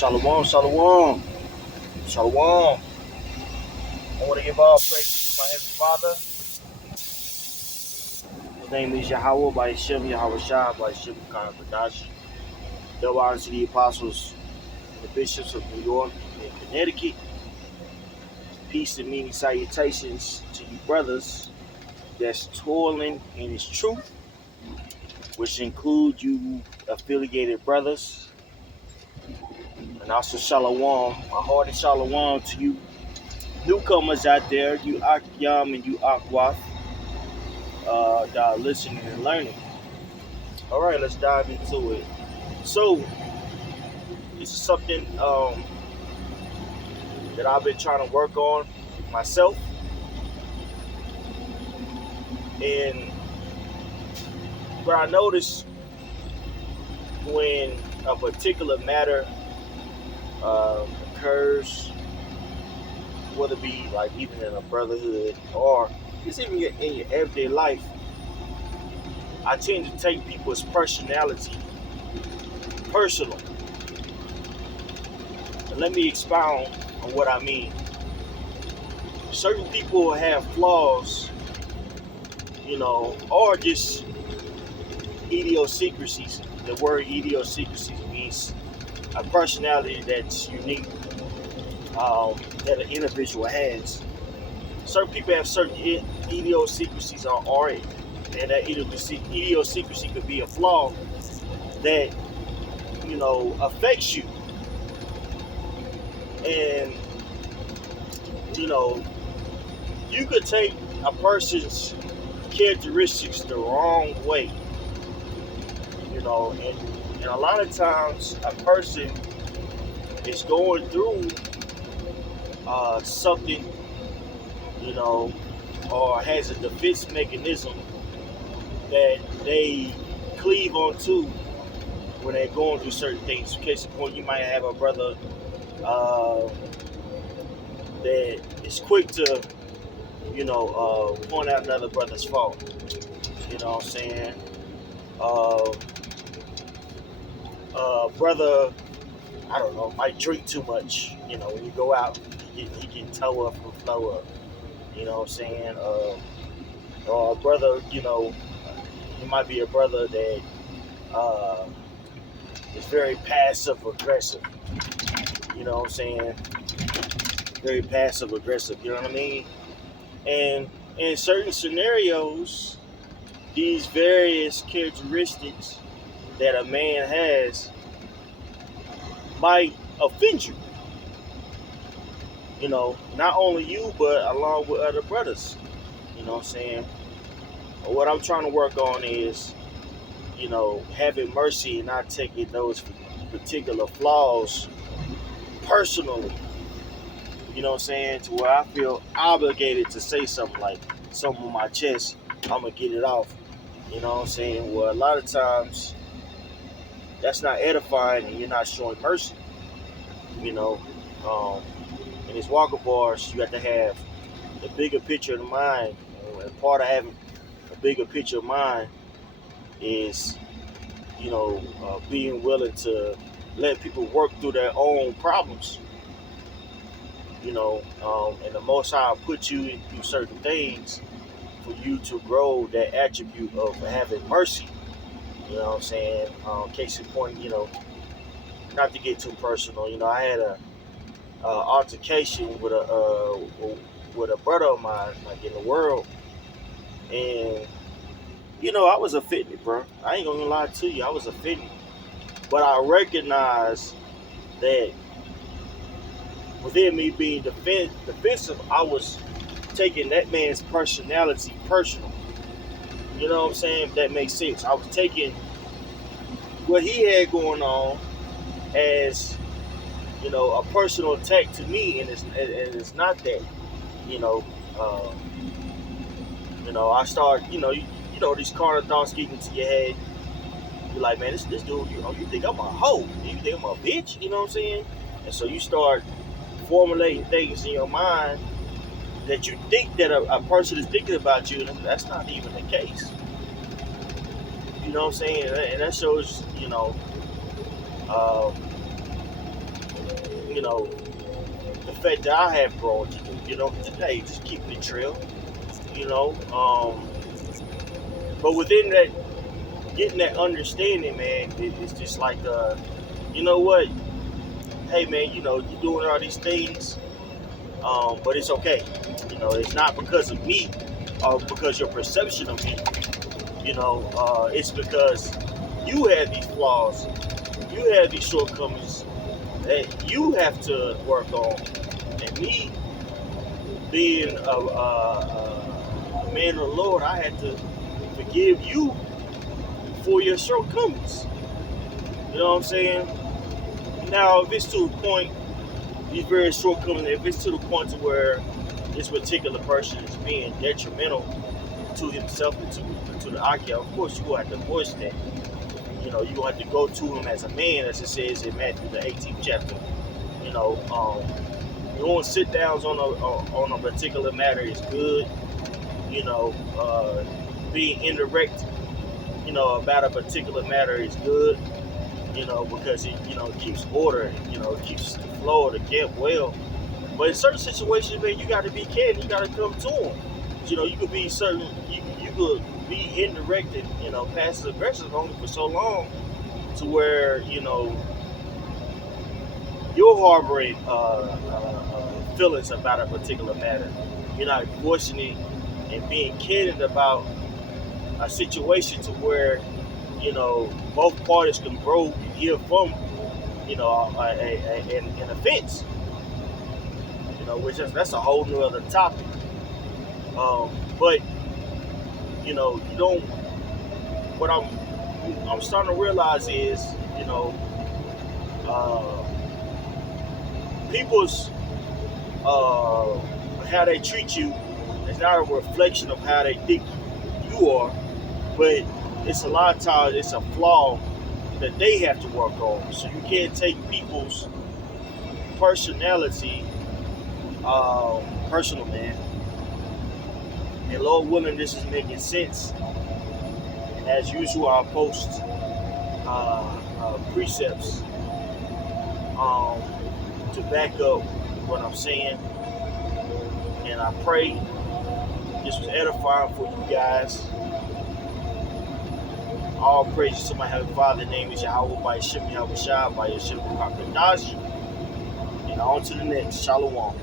Shalom, shalom, shalom. I want to give all praise to my Heavenly Father. His name is Yahweh by Hashem, Yahweh Shah by Hashem Khan Kadash. Double honor to the apostles and the bishops of New York and Connecticut. Peace and many salutations to you brothers that's toiling in His truth, which include you affiliated brothers. And also shalom, my hearty shalom to you newcomers out there, you Akyam and you Akwath, that are listening and learning. All right, let's dive into it. So, this is something that I've been trying to work on myself. And what I notice when a particular matter occurs, whether it be like even in a brotherhood or just even in your everyday life, I tend to take people's personality personal. And let me expound on what I mean. Certain people have flaws, or just idiosyncrasies. The word idiosyncrasies means a personality that's unique, that an individual has. Certain people have certain idiosyncrasies already, and that idiosyncrasy could be a flaw that, affects you. And, you could take a person's characteristics the wrong way, and a lot of times a person is going through something, or has a defense mechanism that they cleave onto when they're going through certain things. Case in point, you might have a brother that is quick to, point out another brother's fault. You know what I'm saying? Brother, I don't know, might drink too much. When you go out, he can toe up and flow up. You know what I'm saying? Or a brother, he might be a brother that is very passive aggressive. You know what I'm saying? Very passive aggressive. You know what I mean? And in certain scenarios, these various characteristics that a man has might offend you. Not only you, but along with other brothers. You know what I'm saying? What I'm trying to work on is, having mercy and not taking those particular flaws personally. You know what I'm saying? To where I feel obligated to say something like something on my chest, I'm going to get it off. You know what I'm saying? Well, a lot of times that's not edifying and you're not showing mercy. In these walker bars, you have to have the bigger picture in mind. And part of having a bigger picture of mind is, being willing to let people work through their own problems. And the Most High put you through certain things for you to grow that attribute of having mercy. You know what I'm saying? Case in point, not to get too personal, I had a altercation with a brother of mine, like in the world, and I was offended, bro. I ain't gonna lie to you, I was offended, but I recognized that within me being defensive, I was taking that man's personality personal. You know what I'm saying? If that makes sense. I was taking what he had going on as, a personal attack to me, and it's not that. I start, these carnal thoughts getting into your head. You're like, man, this dude, you think I'm a hoe? You think I'm a bitch? You know what I'm saying? And so you start formulating things in your mind that you think that a person is thinking about you, and that's not even the case. You know what I'm saying? And that shows, you know, the fact that I have grown to do, today, just keeping it trail, you know. But within that, getting that understanding, man, it's just like, you know what? Hey, man, you're doing all these things, but it's okay. It's not because of me or because your perception of me. It's because you have these flaws, you have these shortcomings that you have to work on, and me being a man of the Lord, I had to forgive you for your shortcomings. You know what I'm saying? Now, if it's to the point, these various shortcomings, if it's to the point to where this particular person is being detrimental to himself and to the Akia, of course you're going to have to voice that. You're going to have to go to him as a man, as it says in Matthew, the 18th chapter. Doing sit downs on a particular matter is good. Being indirect, about a particular matter is good. Because it, keeps order, it keeps the flow of the camp well. But in certain situations, man, you got to be candid. You got to come to them. You could be certain. You could be indirect and passive aggressive only for so long, to where you're harboring feelings about a particular matter. You're not voicing it and being candid about a situation to where both parties can grow and hear from an offense. Which that's a whole new other topic. But you don't. What I'm starting to realize is uh, people's how they treat you is not a reflection of how they think you are, but it's a lot of times it's a flaw that they have to work on. So you can't take people's personality personal, man. And Lord willing, this is making sense. And as usual, I'll post precepts to back up what I'm saying. And I pray this was edifying for you guys. All praises to my Heavenly Father. The name is Yahweh by Yeshua Yahweh Shai by Yeshua Kakadaji. And on to the next. Shalom.